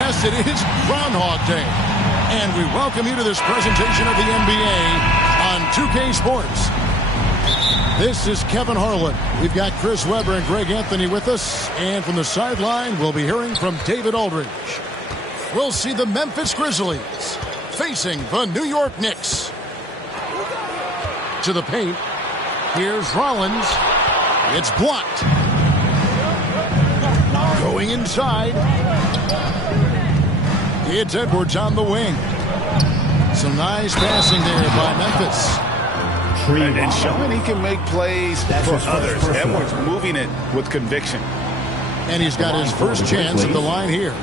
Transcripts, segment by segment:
Yes, it is Groundhog Day, and we welcome you to this presentation of the NBA on 2K Sports. This is Kevin Harlan. We've got Chris Webber and Greg Anthony with us, and from the sideline, we'll be hearing from David Aldridge. We'll see the Memphis Grizzlies facing the New York Knicks. To the paint, here's Rollins. It's blocked. Going inside. It's Edwards on the wing. Some nice passing there by Memphis. And showing he can make plays for others. Edwards moving it with conviction. And he's got his first chance at the line here.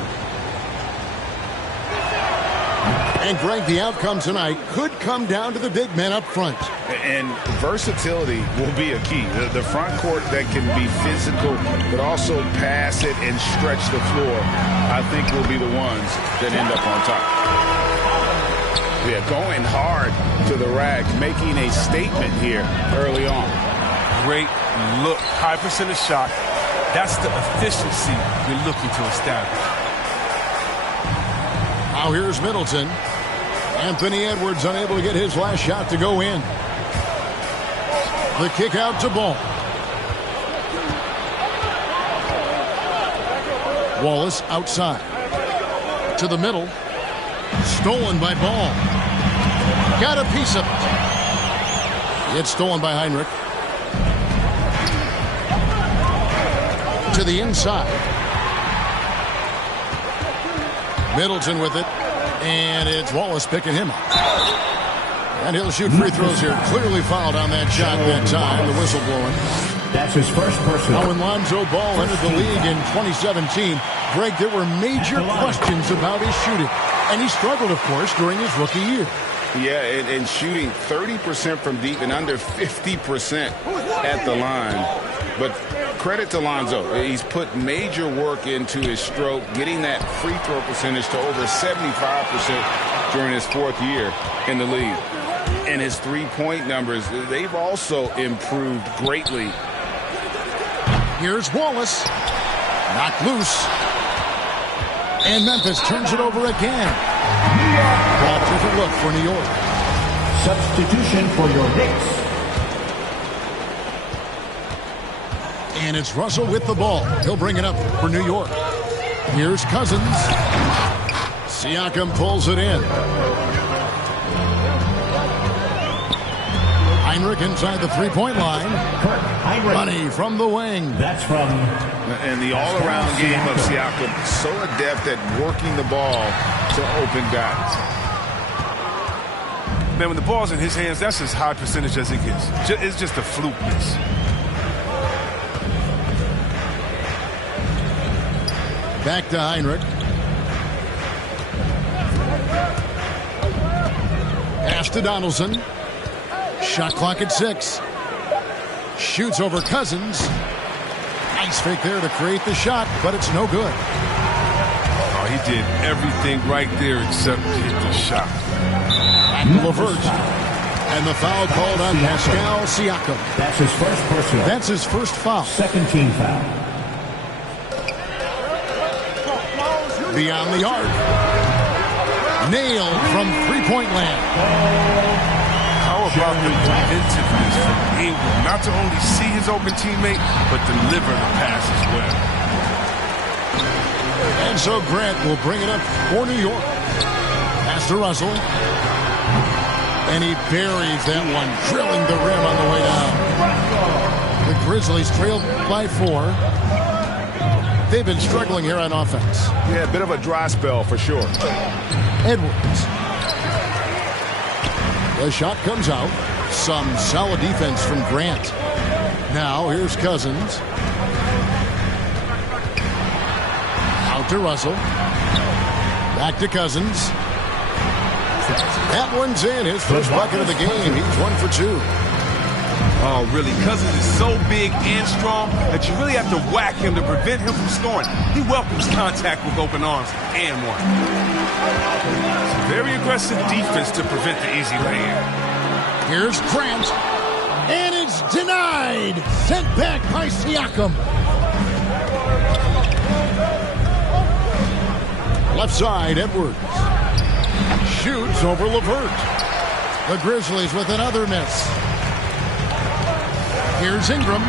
And Greg, the outcome tonight could come down to the big men up front. And versatility will be a key. The front court that can be physical, but also pass it and stretch the floor, I think will be the ones that end up on top. Yeah, going hard to the rack, making a statement here early on. Great look, high percentage shot. That's the efficiency you're looking to establish. Now here's Middleton. Anthony Edwards unable to get his last shot to go in. The kick out to Ball. Wallace outside. To the middle. Stolen by Ball. Got a piece of it. It's stolen by Heinrich. To the inside. Middleton with it. And it's Wallace picking him up. And he'll shoot free throws here. Clearly fouled on that shot that time. The whistle blowing. That's his first personal. Now when Lonzo Ball entered the league in 2017, Greg, there were major questions about his shooting. And he struggled, of course, during his rookie year. Yeah, and shooting 30% from deep and under 50% at the line. But credit to Lonzo. He's put major work into his stroke, getting that free throw percentage to over 75% during his fourth year in the league. And his three-point numbers, they've also improved greatly. Here's Wallace. Knocked loose. And Memphis turns it over again. Ball different look for New York. Substitution for your Knicks. And it's Russell with the ball. He'll bring it up for New York. Here's Cousins. Siakam pulls it in. Heinrich inside the three-point line. Money from the wing. That's from... And the all-around game of Siakam, so adept at working the ball to open guys. Man, when the ball's in his hands, that's as high percentage as it gets. It's just a fluke miss. Back to Heinrich. Pass to Donaldson. Shot clock at 6. Shoots over Cousins. Nice fake there to create the shot, but it's no good. Oh, he did everything right there except hit the shot. Back to LeVert. And the foul called on Pascal Siakam. That's his first personal. That's his first foul. Second team foul. Beyond the arc. Nailed from three-point land. How about the inventiveness from Ingram? Not to only see his open teammate, but deliver the pass as well. And so Grant will bring it up for New York. Pass to Russell. And he buries that one, drilling the rim on the way down. The Grizzlies trailed by 4. They've been struggling here on offense. Yeah, a bit of a dry spell for sure. Edwards. The shot comes out. Some solid defense from Grant. Now here's Cousins. Out to Russell. Back to Cousins. That one's in. His first bucket of the game. He's 1 for 2. Oh, really? Cousins is so big and strong that you really have to whack him to prevent him from scoring. He welcomes contact with open arms and one. It's a very aggressive defense to prevent the easy lay-in. Here's Grant. And it's denied. Sent back by Siakam. Left side, Edwards. Shoots over LeVert. The Grizzlies with another miss. Here's Ingram.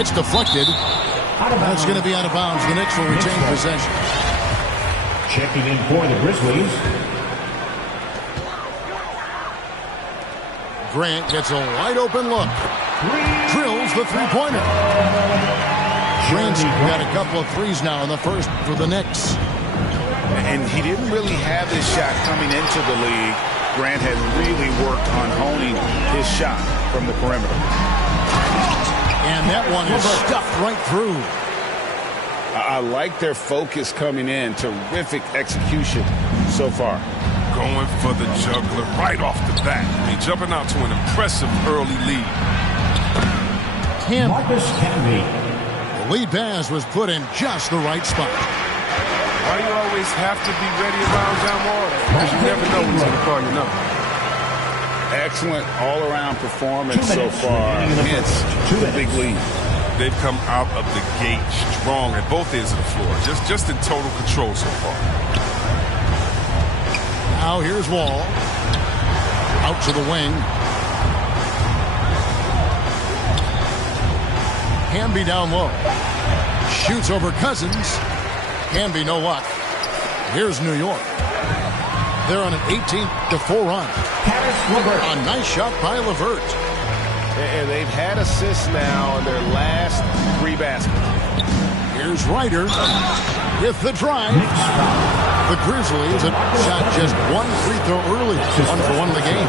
It's deflected. That's going to be out of bounds. The Knicks will retain possession. Checking in for the Grizzlies. Grant gets a wide open look. Drills the three-pointer. Grant's got a couple of threes now in the first for the Knicks. And he didn't really have this shot coming into the league. Grant has really worked on honing his shot from the perimeter. And that one is stuffed right through. I like their focus coming in. Terrific execution so far. Going for the juggler right off the bat. I mean, jumping out to an impressive early lead. Marcus Camby. The lead pass was put in just the right spot. Why do you always have to be ready around John Wall? Because you never know when he's going to call your number. Excellent all-around performance so far. Hence the big lead. They've come out of the gate strong at both ends of the floor. Just in total control so far. Now here's Wall. Out to the wing. Camby down low. Shoots over Cousins. Camby no luck. Here's New York. They're on an 18-4 run. A nice shot by LeVert. And they've had assists now in their last 3 baskets. Here's Ryder with the drive. The Grizzlies had shot just 1 free throw early. 1 for 1 in the game.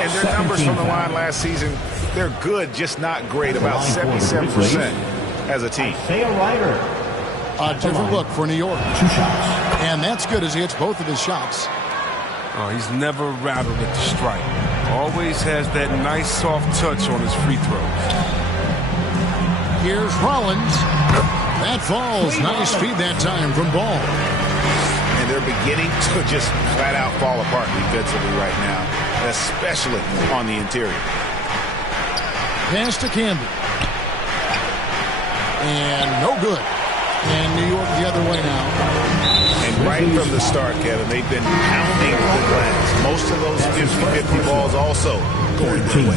And their numbers from the line last season, they're good, just not great. About 77% as a team. A different look for New York. 2 shots. And that's good as he hits both of his shots. Oh, he's never rattled at the stripe. Always has that nice soft touch on his free throws. Here's Rollins. That falls. Nice feed that time from Ball. And they're beginning to just flat out fall apart defensively right now, especially on the interior. Pass to Camby. And no good. And New York the other way now. And right from the start, Kevin, they've been pounding the glass. Most of those 50-50 balls also going their way.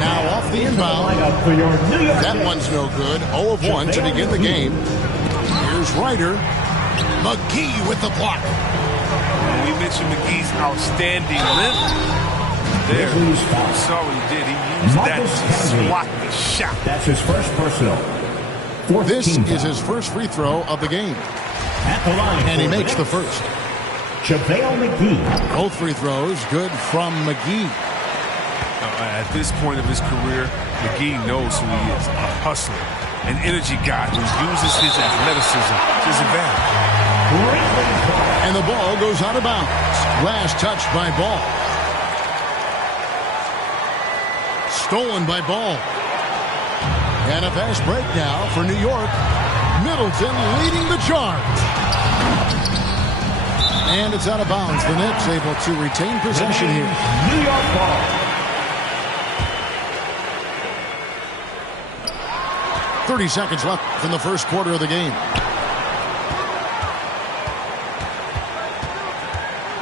Now off the inbound. That one's no good. 0 of 1 to begin the game. Here's Ryder. McGee with the block. We mentioned McGee's outstanding length. there. Grizzlies foul. You saw what he did. He used that Marcus to Camby. swat the shot. That's his first personal. Fourth This team is foul. his first free throw of the game. At the line And he for makes the Knicks, first. JaVale McGee. Both free throws good from McGee. At this point of his career, McGee knows who he is, a hustler, an energy guy who uses his athleticism to his advantage. And the ball goes out of bounds. Last touch by Ball. Stolen by Ball. And a fast break now for New York. Middleton leading the charge. And it's out of bounds. The Knicks able to retain possession here. New York ball. 30 seconds left in the first quarter of the game.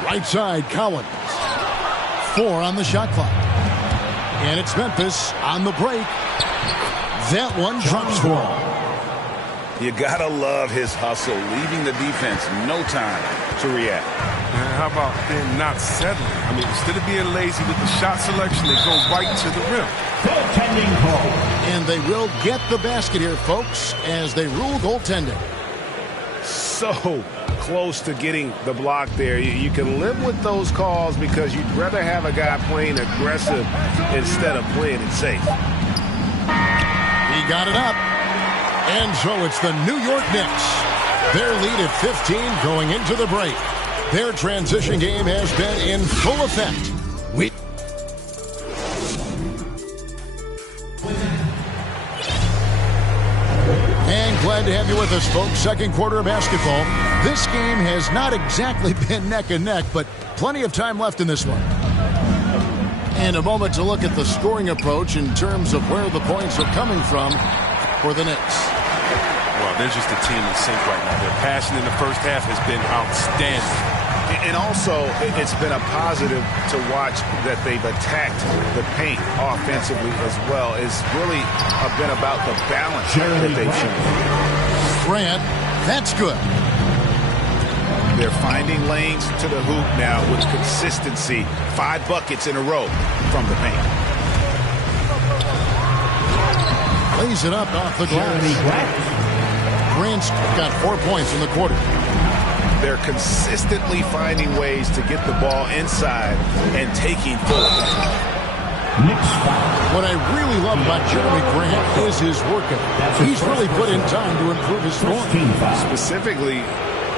Right side, Collins. 4 on the shot clock. And it's Memphis on the break. That one drops for him. You gotta love his hustle, leaving the defense no time to react. And how about them not settling? I mean, instead of being lazy with the shot selection, they go right to the rim. Goaltending call. And they will get the basket here, folks, as they rule goaltending. So close to getting the block there. You can live with those calls because you'd rather have a guy playing aggressive instead of playing it safe. He got it up. And so it's the New York Knicks. Their lead at 15 going into the break. Their transition game has been in full effect. And glad to have you with us, folks. Second quarter of basketball. This game has not exactly been neck and neck, but plenty of time left in this one. And a moment to look at the scoring approach in terms of where the points are coming from for the Knicks. Well, they're just a team in sync right now. Their passing in the first half has been outstanding. And also, it's been a positive to watch that they've attacked the paint offensively as well. It's really been about the balance that they've shown. Grant, that's good. They're finding lanes to the hoop now with consistency. 5 buckets in a row from the paint. Lays it up off the glass. Grant's got 4 points in the quarter. They're consistently finding ways to get the ball inside and taking full advantage. What I really love about Jeremy Grant is his work ethic. He's really put in time to improve his scoring. Specifically,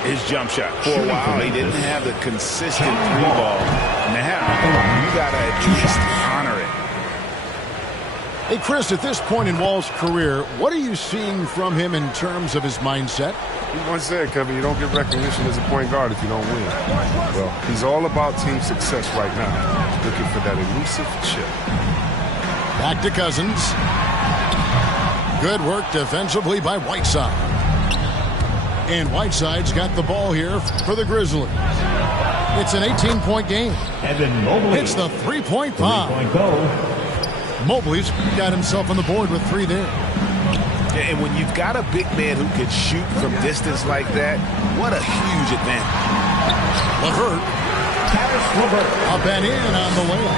his jump shot. For a while, he didn't have the consistent 3-ball. Now, you got to at least honor it. Hey, Chris, at this point in Wall's career, what are you seeing from him in terms of his mindset? He once said, Kevin, you don't get recognition as a point guard if you don't win. Well, he's all about team success right now, looking for that elusive chip. Back to Cousins. Good work defensively by Whiteside. And Whiteside's got the ball here for the Grizzlies. It's an 18-point game. Evan Mobley. It's the three-point bomb. Three-point goal. Mobley's got himself on the board with 3 there. And when you've got a big man who can shoot from distance like that, what a huge advantage. LeVert. Caris LeVert. Up and in on the layup.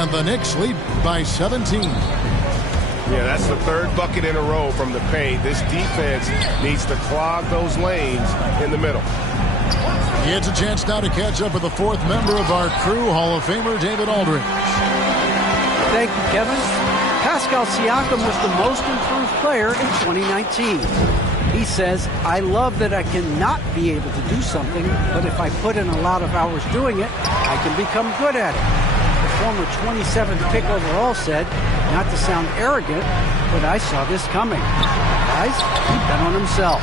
And the Knicks lead by 17. Yeah, that's the 3rd bucket in a row from the paint. This defense needs to clog those lanes in the middle. He has a chance now to catch up with the 4th member of our crew, Hall of Famer David Aldridge. Thank you, Kevin. Pascal Siakam was the most improved player in 2019. He says, I love that I cannot be able to do something, but if I put in a lot of hours doing it, I can become good at it. The former 27th pick overall said, not to sound arrogant, but I saw this coming. Guys, he bet on himself.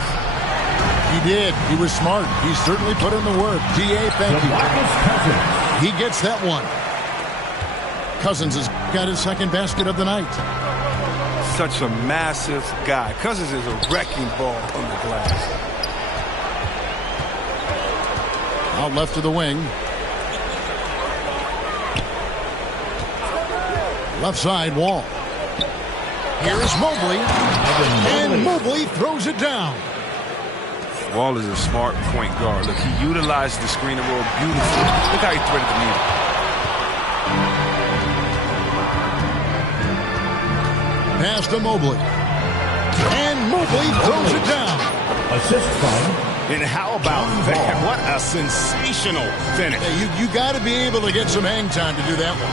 He did. He was smart. He certainly put in the work. D.A., thank you. He gets that one. Cousins has got his 2nd basket of the night. Such a massive guy. Cousins is a wrecking ball on the glass. Out left to the wing. Left side, Wall. Here's Mobley. And Mobley throws it down. Wall is a smart point guard. Look, he utilized the screen and roll beautifully. Look how he threaded the needle. pass to Mobley. And Mobley throws it down. Assist from And how about that? What a sensational finish. Yeah, you got to be able to get some hang time to do that one.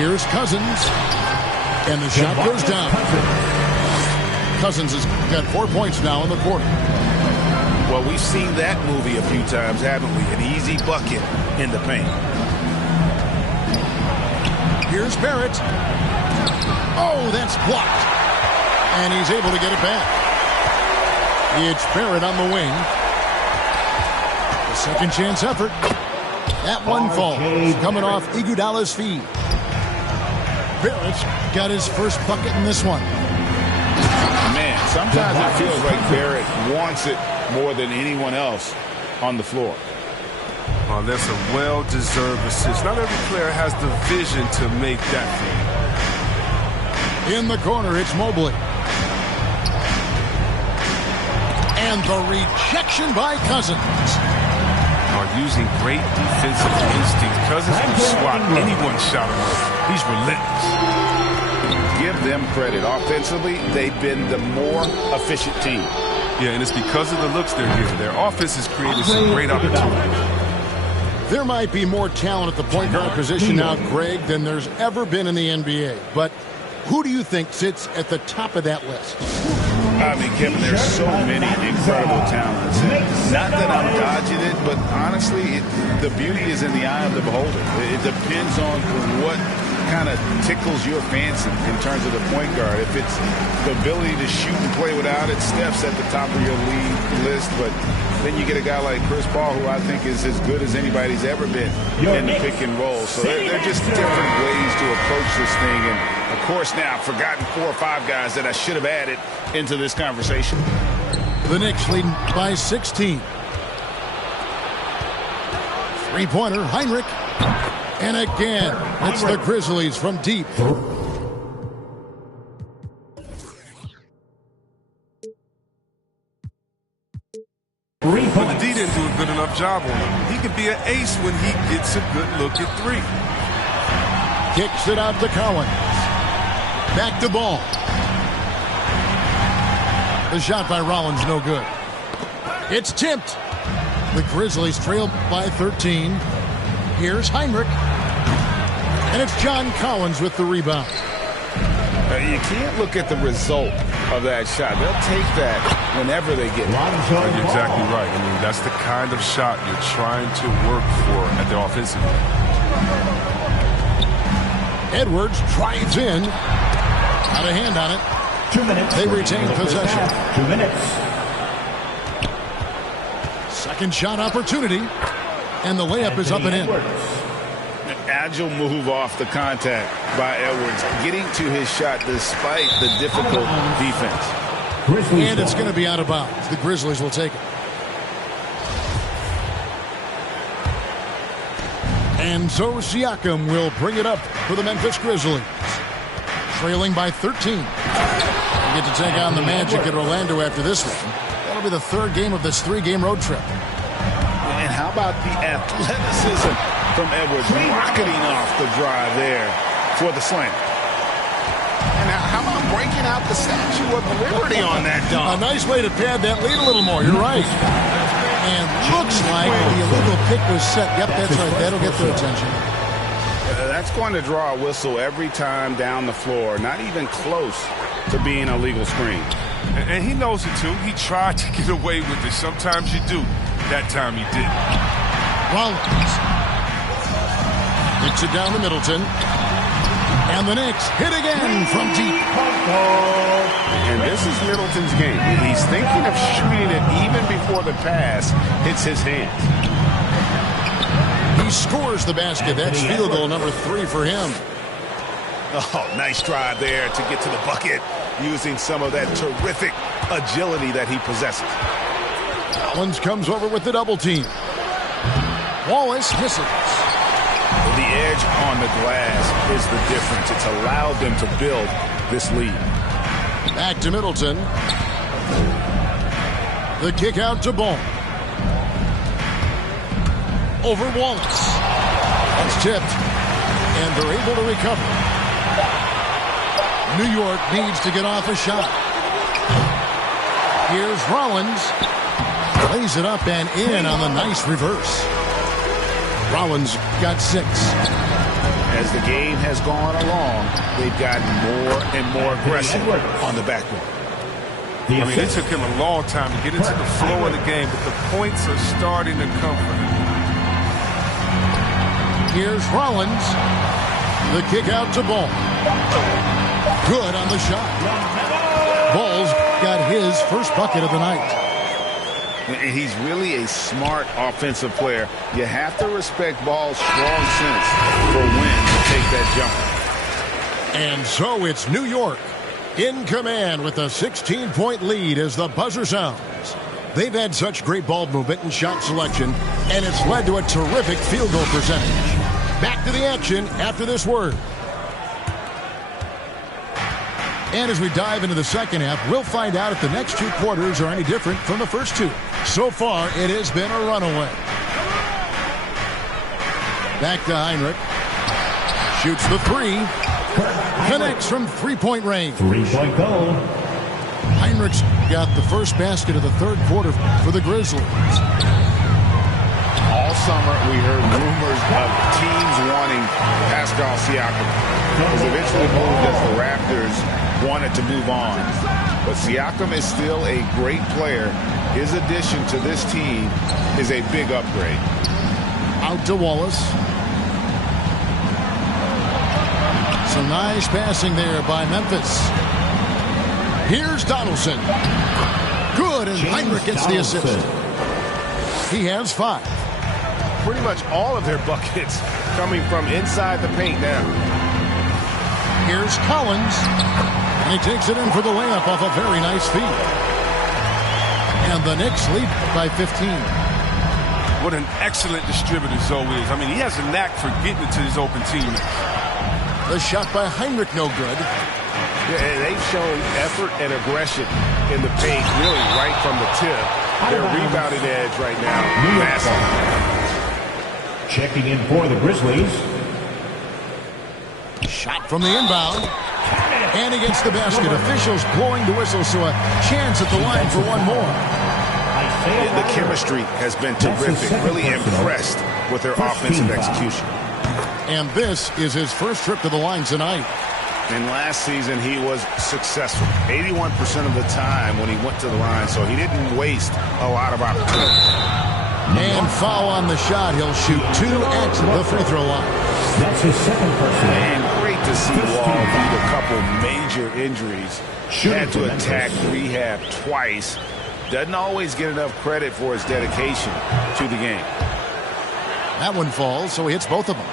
Here's Cousins. And the shot goes down. Cousins has got 4 points now in the quarter. Well, we've seen that movie a few times, haven't we? An easy bucket in the paint. Here's Barrett. Oh, that's blocked. And he's able to get it back. It's Barrett on the wing. The second chance effort. That one falls. Coming off Iguodala's feed. Barrett's got his first bucket in this one. Man, sometimes it feels like Barrett wants it more than anyone else on the floor. Oh, that's a well-deserved assist. Not every player has the vision to make that feed. In the corner, it's Mobley. And the rejection by Cousins. Using great defensive instinct. Cousins will swat anyone's shot away. He's relentless. Give them credit. Offensively, they've been the more efficient team. Yeah, and it's because of the looks they're giving. Their offense has created some great opportunities. There might be more talent at the point guard position now, Greg, than there's ever been in the NBA. But who do you think sits at the top of that list? I mean, Kevin, there's so many incredible talents. Not that I'm dodging it, but honestly, the beauty is in the eye of the beholder. It depends on what kind of tickles your fancy in terms of the point guard. If it's the ability to shoot and play without it, Steph's at the top of your league list. But then you get a guy like Chris Paul, who I think is as good as anybody's ever been in the pick and roll. So they're just different ways to approach this thing. And, of course, now I've forgotten 4 or 5 guys that I should have added into this conversation. The Knicks leading by 16. Three-pointer, Heinrich. And again, it's the Grizzlies from deep. But the D didn't do a good enough job on him. He could be an ace when he gets a good look at 3. Kicks it out to Collins. Back to Ball. The shot by Rollins, no good. It's tipped. The Grizzlies trail by 13. Here's Heinrich. And it's John Collins with the rebound. You can't look at the result of that shot. They'll take that whenever they get it. You're exactly right. I mean, that's the kind of shot you're trying to work for at the offensive end. Edwards drives in. Got a hand on it. 2 minutes. They retain possession. 2 minutes. Second shot opportunity. And the layup is up and in. An agile move off the contact by Edwards, getting to his shot despite the difficult defense. And it's going to be out of bounds. The Grizzlies will take it. And so Siakam will bring it up for the Memphis Grizzlies. Trailing by 13. They get to take on the Magic at Orlando after this one. That'll be the 3rd game of this 3-game road trip. And how about the athleticism from Edwards rocketing off the drive there for the slam. And now how about breaking out the Statue of Liberty on that dunk? A nice way to pad that lead a little more. You're right. And looks like the illegal pick was set. Yep, that's right. That'll get their attention. That's going to draw a whistle every time down the floor. Not even close to being a legal screen. And he knows it, too. He tried to get away with it. Sometimes you do. That time he didn't. Rollins hits it down to Middleton. And the Knicks hit again from deep. And this is Middleton's game. He's thinking of shooting it even before the pass hits his hands. He scores the basket. That's field goal number 3 for him. Oh, nice drive there to get to the bucket using some of that terrific agility that he possesses. Collins comes over with the double team. Wallace misses. The edge on the glass is the difference. It's allowed them to build this lead. Back to Middleton. The kick out to Ball. Over Wallace. That's tipped. And they're able to recover. New York needs to get off a shot. Here's Rollins. Lays it up and in on the nice reverse. Rollins got 6. As the game has gone along, they've gotten more and more aggressive on the backboard. I mean, it took him a long time to get into the flow of the game, but the points are starting to come for him. Here's Rollins. The kick out to Ball. Good on the shot. Ball's got his first bucket of the night. He's really a smart offensive player. You have to respect Ball's strong sense for when to take that jumper. And so it's New York in command with a 16-point lead as the buzzer sounds. They've had such great ball movement and shot selection, and it's led to a terrific field goal percentage. Back to the action after this word. And as we dive into the second half, we'll find out if the next 2 quarters are any different from the first 2. So far, it has been a runaway. Back to Hinrich. Shoots the 3. Connects from 3-point range. 3-point goal. Heinrich's got the first basket of the third quarter for the Grizzlies. All summer, we heard rumors of teams wanting Pascal Siakam. He was eventually moved as the Raptors wanted to move on. But Siakam is still a great player. His addition to this team is a big upgrade. Out to Wallace. Some nice passing there by Memphis. Here's Donaldson. Good, and Hinrich gets the assist. He has 5. Pretty much all of their buckets coming from inside the paint now. Here's Collins. And he takes it in for the layup off a very nice feed. And the Knicks lead by 15. What an excellent distributor Zoe is. I mean, he has a knack for getting it to his open teammates. The shot by Hinrich, no good. Yeah, and they've shown effort and aggression in the paint, really right from the tip. Their rebounding edge right now, massive. Checking in for the Grizzlies. Shot from the inbound. And he gets the basket. Officials blowing the whistle, so a chance at the line for one more. The chemistry has been terrific. Really impressed with their offensive execution. And this is his first trip to the line tonight. And last season, he was successful 81% of the time when he went to the line, so he didn't waste a lot of opportunities. And foul on the shot. He'll shoot 2 at the free throw line. That's his second personal. And great to see Wall beat a couple major injuries. Had to attack rehab twice. Doesn't always get enough credit for his dedication to the game. That one falls, so he hits both of them.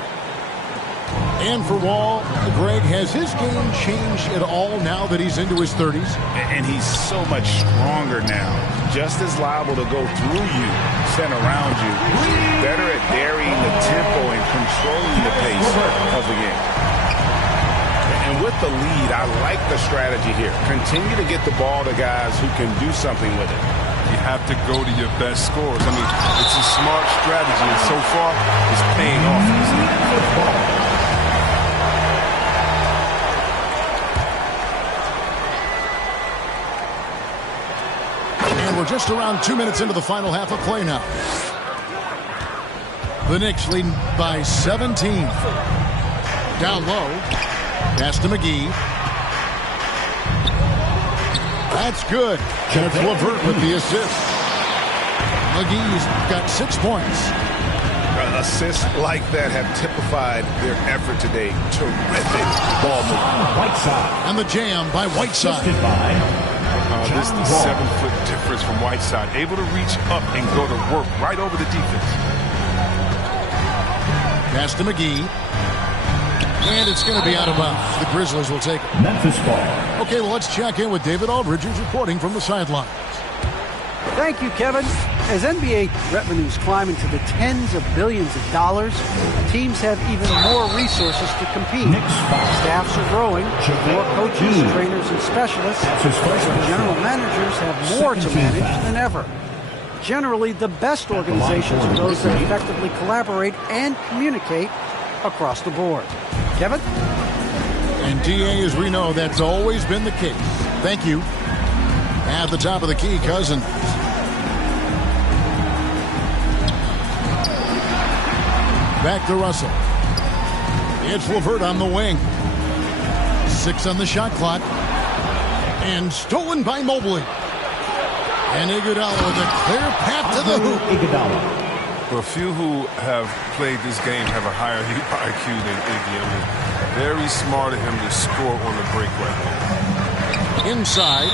And for Wall, Greg, has his game changed at all now that he's into his 30s? And he's so much stronger now. Just as liable to go through you, send around you. Better at varying the tempo and controlling the pace of the game. And with the lead, I like the strategy here. Continue to get the ball to guys who can do something with it. You have to go to your best scorers. I mean, it's a smart strategy, and so far, it's paying off. We're just around 2 minutes into the final half of play now. The Knicks leading by 17. Down low. Pass to McGee. That's good. And it's LeVert with the assist. McGee's got 6 points. Assists like that have typified their effort today. Terrific ball movement. Whiteside. And the jam by Whiteside. Assisted by This is the 7-foot difference from Whiteside. Able to reach up and go to work right over the defense. Pass to McGee. And it's going to be out of bounds. The Grizzlies will take it. Memphis ball. Okay, well, let's check in with David Aldridge, who's reporting from the sidelines. Thank you, Kevin. As NBA revenues climb into the tens of billions of dollars, teams have even more resources to compete. Staffs are growing, more coaches, trainers, and specialists. General managers have more to manage than ever. Generally, the best organizations are those that effectively collaborate and communicate across the board. Kevin? And DA, as we know, that's always been the case. Thank you. At the top of the key, Cousins. Back to Russell. It's LeVert on the wing. 6 on the shot clock. And stolen by Mobley. And Iguodala with a clear path to the hoop. Well, a few who have played this game have a higher IQ than Iggy. I mean, very smart of him to score on the break right there. Inside.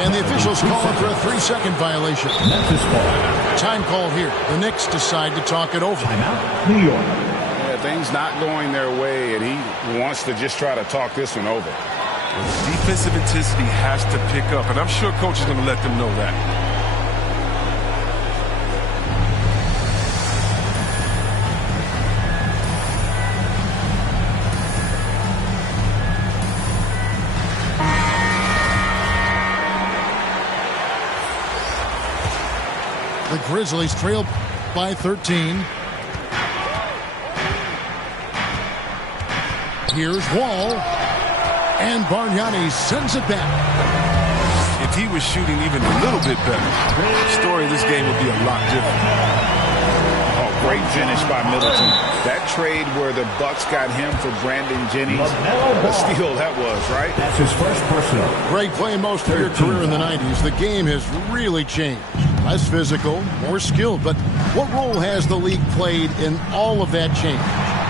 And the officials calling for a 3-second violation. Memphis ball. Time called here. The Knicks decide to talk it over. Timeout, New York. Yeah, things not going their way, and he wants to just try to talk this one over. Well, defensive intensity has to pick up, and I'm sure coach is going to let them know that. The Grizzlies trail by 13. Here's Wall. And Bargnani sends it back. If he was shooting even a little bit better, the story of this game would be a lot different. Oh, great finish by Middleton. That trade where the Bucks got him for Brandon Jennings. What a steal that was, right? That's his first personal. Greg, playing most of your career in the 90s, the game has really changed. Less physical, more skilled. But what role has the league played in all of that change?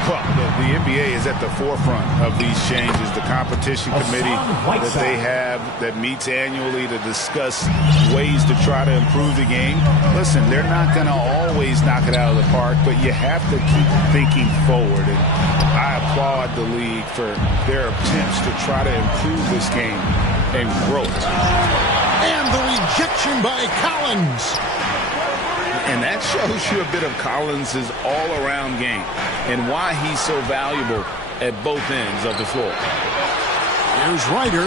Well, the NBA is at the forefront of these changes. The competition committee that they have that meets annually to discuss ways to try to improve the game. Listen, they're not going to always knock it out of the park, but you have to keep thinking forward. And I applaud the league for their attempts to try to improve this game and grow it. And the rejection by Collins. And that shows you a bit of Collins' all-around game and why he's so valuable at both ends of the floor. Here's Ryder.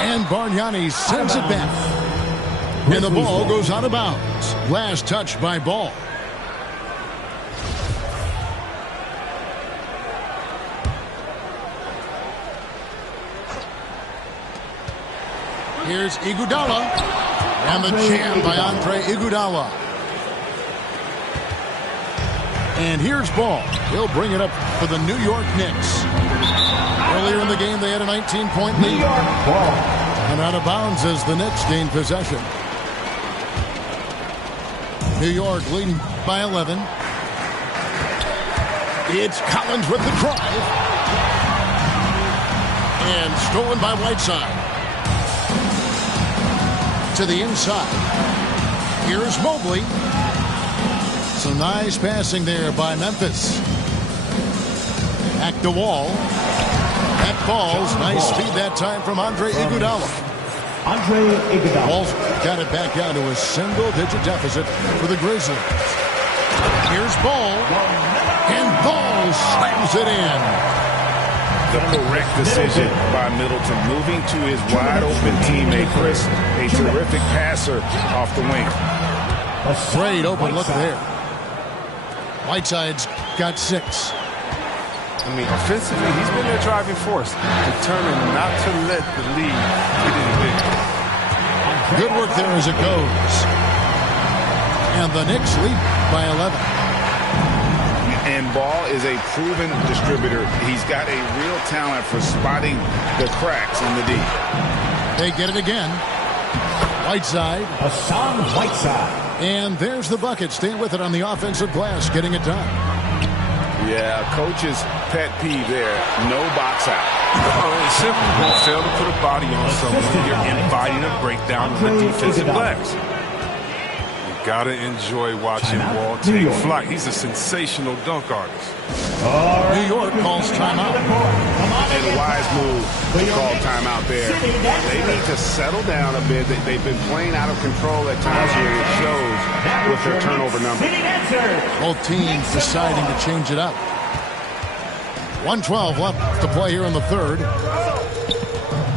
And Bargnani sends it back. And the ball goes out of bounds. Last touch by Ball. Here's Iguodala. And the jam by Andre Iguodala. And here's Ball. He'll bring it up for the New York Knicks. Earlier in the game, they had a 19-point lead. And out of bounds as the Knicks gain possession. New York leading by 11. It's Collins with the drive. And stolen by Whiteside. To the inside. Here's Mobley. Some nice passing there by Memphis. Back to Wall. That falls. Nice speed that time from Andre Iguodala. Wall's got it back down to a single-digit deficit for the Grizzlies. Here's Ball. And Ball slams it in. The correct decision by Middleton, moving to his wide-open teammate, Chris. A terrific passer off the wing. Great open look there. Whiteside's got 6. I mean, offensively, he's been their driving force, determined not to let the lead get any bigger. Good work there as it goes. And the Knicks lead by 11. And Ball is a proven distributor. He's got a real talent for spotting the cracks in the D. They get it again. Whiteside. Hassan Whiteside. And there's the bucket. Stay with it on the offensive glass, getting it done. Yeah, coach's pet peeve there. No box out. Oh, it's simple. You fail to put a body on someone, you're inviting a breakdown of the defensive glass. You gotta enjoy watching Wall take flight. He's a sensational dunk artist. New York calls timeout. And a wise move to call timeout there. They need to settle down a bit. They've been playing out of control at times here. It shows with their turnover number. Both teams deciding to change it up. 1:12 left to play here in the third.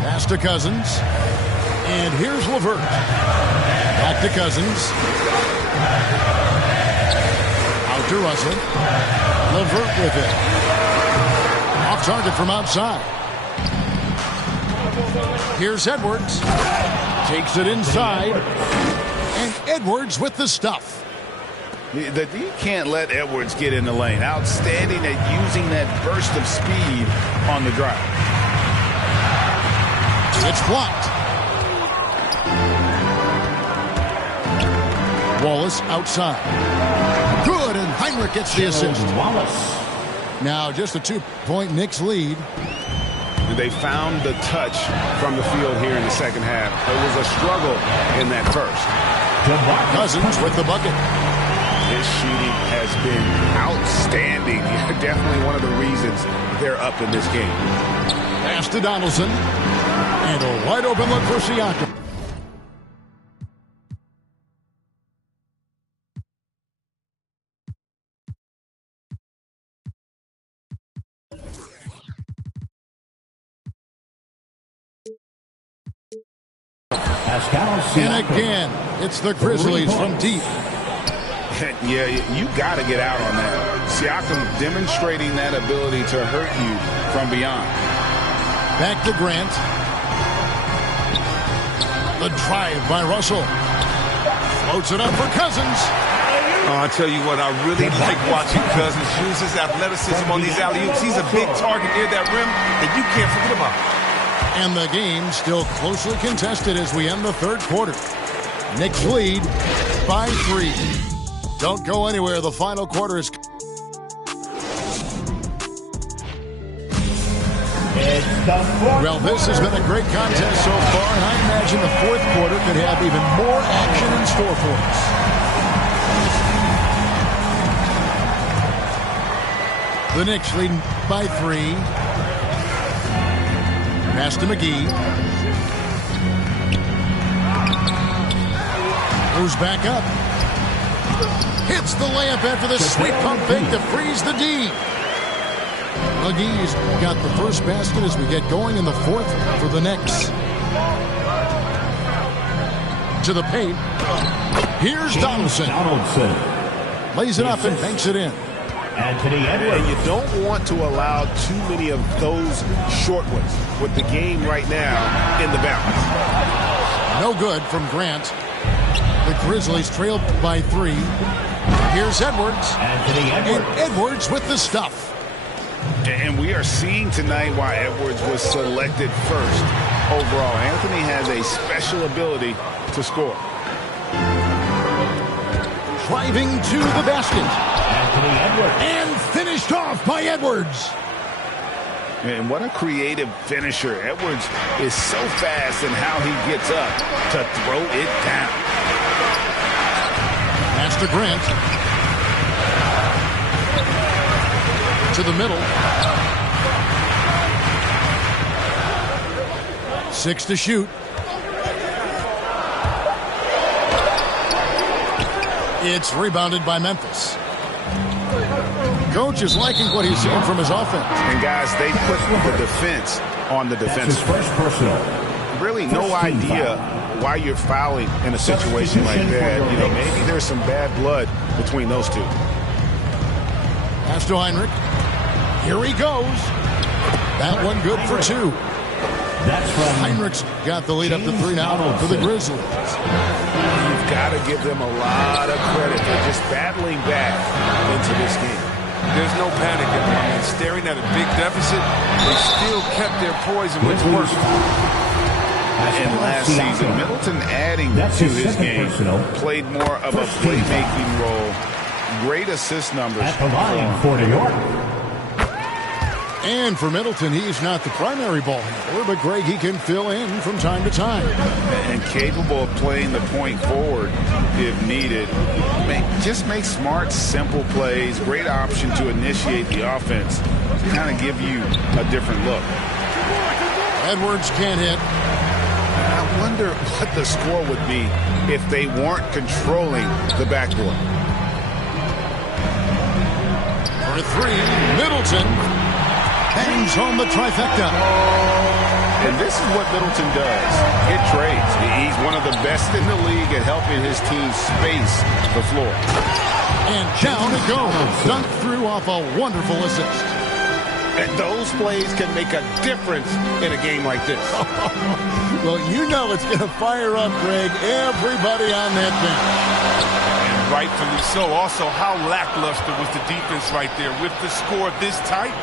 Pass to Cousins. And here's LeVert. Back to Cousins. Out to Russell. LeVert with it. Off Off target from outside. Here's Edwards. Takes it inside. And Edwards with the stuff. You can't let Edwards get in the lane. Outstanding at using that burst of speed on the drive. It's blocked. Wallace outside. Good, and Heinrich gets the assist. Wallace. Now just a 2-point Knicks lead. They found the touch from the field here in the second half. It was a struggle in that first. Cousins with the bucket. His shooting has been outstanding. Definitely one of the reasons they're up in this game. Pass to Donaldson. And a wide open look for Siakam. And again, it's the Grizzlies from deep. Yeah, you got to get out on that. Siakam demonstrating that ability to hurt you from beyond. Back to Grant. The drive by Russell. Floats it up for Cousins. Oh, I tell you what, I really like watching Cousins use his athleticism on these alley-oops. He's a big target near that rim that you can't forget about. And the game still closely contested as we end the third quarter. Knicks lead by 3. Don't go anywhere. The final quarter is... Well, this has been a great contest so far, and I imagine the fourth quarter could have even more action in store for us. The Knicks leading by 3. Pass to McGee. Goes back up. Hits the layup after the sweet pump fake to freeze the D. McGee's got the first basket as we get going in the fourth for the Knicks. To the paint. Here's Donaldson. Lays it up and banks it in. Anthony Edwards. And you don't want to allow too many of those short ones with the game right now in the balance. No good from Grant. The Grizzlies trail by 3. Here's Edwards. Anthony Edwards. And Edwards with the stuff. And we are seeing tonight why Edwards was selected first overall. Anthony has a special ability to score. Driving to the basket. Anthony Edwards. And finished off by Edwards. And what a creative finisher. Edwards is so fast in how he gets up to throw it down. Pass to Grant. To the middle. 6 to shoot. It's rebounded by Memphis. Coach is liking what he's seeing from his offense. And guys, they put the defense on the defensive. First personal. Really no idea why you're fouling in a situation like that. You know, maybe there's some bad blood between those two. Pass to Heinrich. Here he goes. That one good for 2. That's from Heinrich's got the lead up to 3 now for the Grizzlies. You've got to give them a lot of credit for just battling back into this game. There's no panic in them. I mean, staring at a big deficit, they still kept their poise and went to work. And last season, Middleton adding to his game, played more of a playmaking role. Great assist numbers. at the line for New York. And for Middleton, he's not the primary ball handler, but Greg, he can fill in from time to time. And capable of playing the point forward if needed. Just make smart, simple plays. Great option to initiate the offense to kind of give you a different look. Edwards can't hit. I wonder what the score would be if they weren't controlling the backboard. For 3, Middleton bangs home the trifecta. And this is what Middleton does. It trades. He's one of the best in the league at helping his team space the floor. And down it goes. Dunked through off a wonderful assist. Those plays can make a difference in a game like this. Well, you know it's going to fire up, Greg, everybody on that bench. And rightfully so. Also, how lackluster was the defense right there with the score this tight?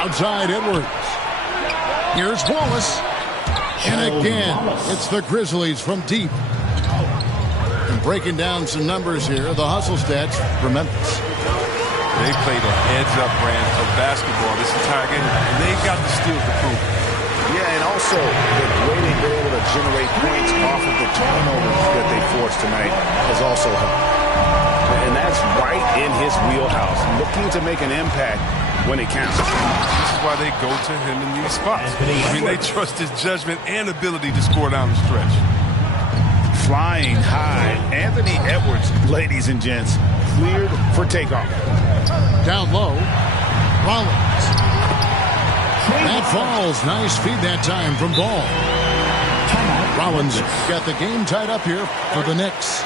Outside Edwards. Here's Wallace. And again, it's the Grizzlies from deep. And breaking down some numbers here, the hustle stats for Memphis. They played a heads-up brand of basketball this entire game, and they got the steals to prove it. Yeah, and also the way they've been able to generate points off of the turnovers that they forced tonight has also helped. And that's right in his wheelhouse, looking to make an impact when it counts. This is why they go to him in these spots. I mean, they trust his judgment and ability to score down the stretch. Flying high, Anthony Edwards, ladies and gents, cleared for takeoff. Down low, Rollins. That falls. Nice feed that time from Ball. Rollins got the game tied up here for the Knicks.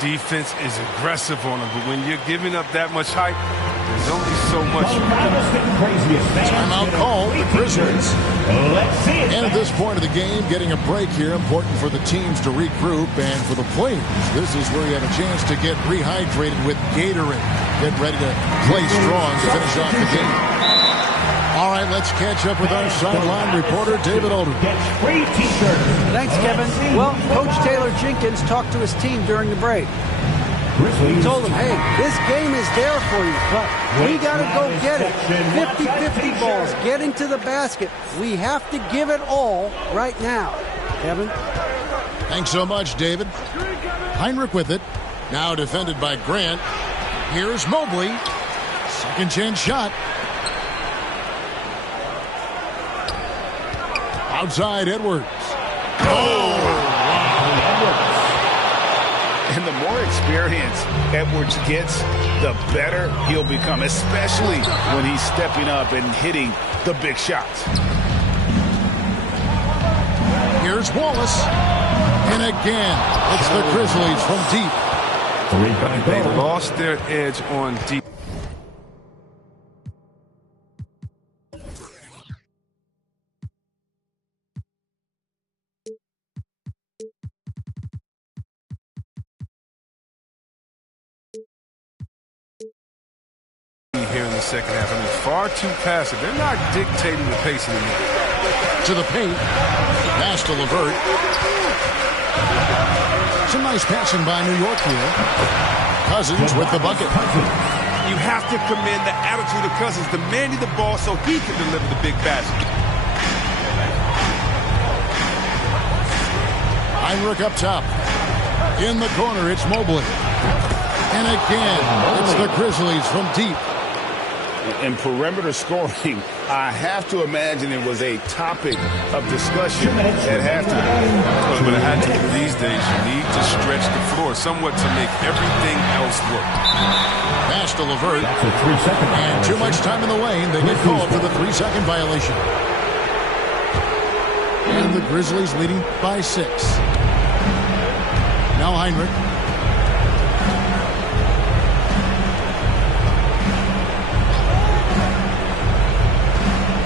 The defense is aggressive on him, but when you're giving up that much height, there's only so much. Timeout call, the Grizzlies. Let's see it. And at this point of the game, getting a break here, important for the teams to regroup, and for the players, this is where you have a chance to get rehydrated with Gatorade. Get ready to play strong to finish off the game. All right, let's catch up with our sideline reporter, David Aldridge. Thanks, Kevin. Well, Coach Taylor Jenkins talked to his team during the break. He told them, hey, this game is there for you, but we got to go get it. 50-50 balls, getting to the basket. We have to give it all right now. Kevin? Thanks so much, David. Heinrich with it. Now defended by Grant. Here's Mobley. Second chance shot. Outside Edwards. Oh, wow. And the more experience Edwards gets, the better he'll become, especially when he's stepping up and hitting the big shots. Here's Wallace. And again, it's the Grizzlies from deep. They lost their edge on deep. Here in the second half. I mean, far too passive. They're not dictating the pace anymore. To the paint. Pass to LeVert. Some nice passing by New York here. Cousins with the bucket. You have to commend the attitude of Cousins, demanding the ball so he can deliver the big basket. Heinrich up top. In the corner, it's Mobley. And again, it's the Grizzlies from deep. In perimeter scoring, I have to imagine it was a topic of discussion at halftime. But it had to be these days. You need to stretch the floor somewhat to make everything else work. Pass to LeVert. And too much time in the lane. They get called for the 3-second violation. And the Grizzlies leading by 6. Now Heinrich.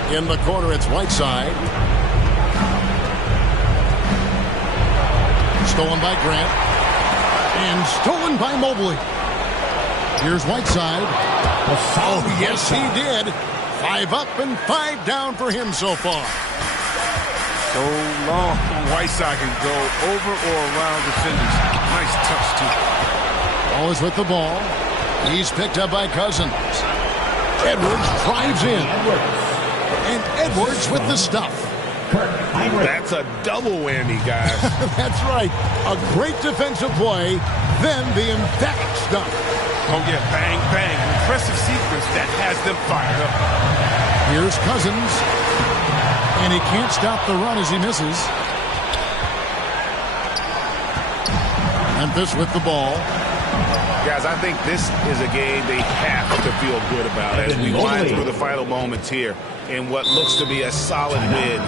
In the corner, it's Whiteside. Stolen by Grant. And stolen by Mobley. Here's Whiteside. Oh, yes, he did. 5 up and 5 down for him so far. So long. Whiteside can go over or around defenders. Nice touch, too. Wallace with the ball. He's picked up by Cousins. Edwards drives in. And Edwards with the stuff. That's a double whammy, guys. That's right. A great defensive play, then the emphatic stuff. Oh, yeah, bang, bang. Impressive sequence that has them fired up. Here's Cousins. And he can't stop the run as he misses. Memphis with the ball. Guys, I think this is a game they have to feel good about as we wind through the final moments here in what looks to be a solid win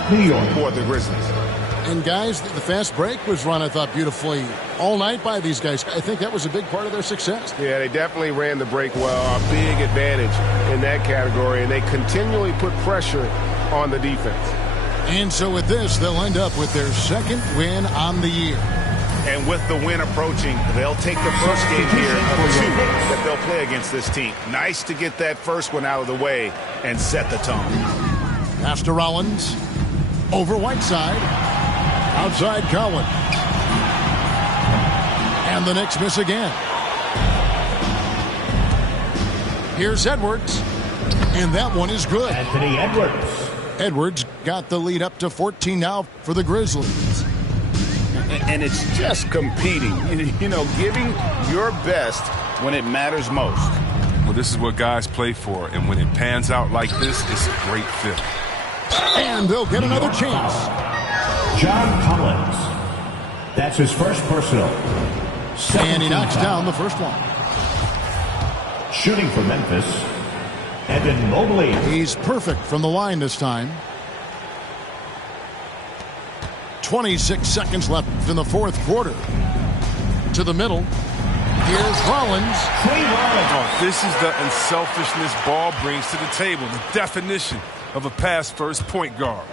for the Grizzlies. And guys, the fast break was run, I thought, beautifully all night by these guys. I think that was a big part of their success. Yeah, they definitely ran the break well. A big advantage in that category, and they continually put pressure on the defense. And so with this, they'll end up with their second win on the year. And with the win approaching, they'll take the first game here of 2 that they'll play against this team. Nice to get that first one out of the way and set the tone. Pass to Rollins. Over Whiteside. Outside Collins. And the Knicks miss again. Here's Edwards. And that one is good. Anthony Edwards. Edwards got the lead up to 14 now for the Grizzlies. And it's just competing, you know, giving your best when it matters most. Well, this is what guys play for, and when it pans out like this, it's a great fit. And they'll get another chance. John Collins. That's his first personal. And he knocks down the first one. Shooting for Memphis, Evan Mobley. He's perfect from the line this time. 26 seconds left in the fourth quarter. To the middle. Here's Rollins. Oh, this is the unselfishness ball brings to the table. The definition of a pass-first point guard.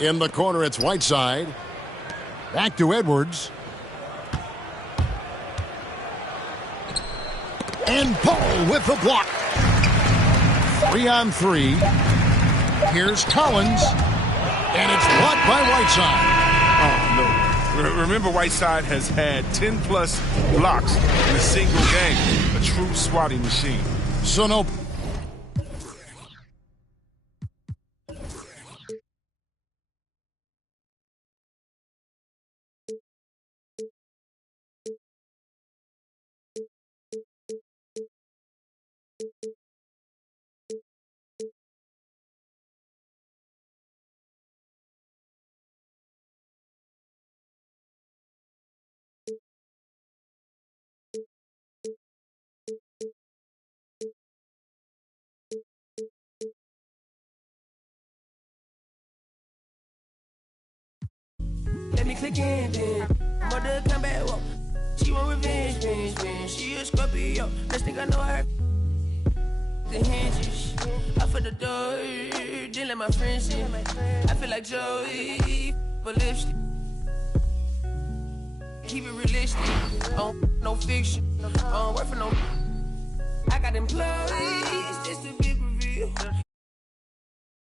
In the corner, it's Whiteside. Back to Edwards. And Paul with the block. 3-on-3. Here's Collins. And it's blocked by Whiteside. Oh, no. Remember, Whiteside has had 10-plus blocks in a single game. A true swatting machine. So no. Let me click in, then. Mother come back, walk. She want revenge, revenge. She a Scorpio. Next thing I know, her the hinges. I for the door, then let my friends in. I feel like Joey, but lipstick. Keep it realistic. No fiction. Work for no. I got employees. Just a big reveal.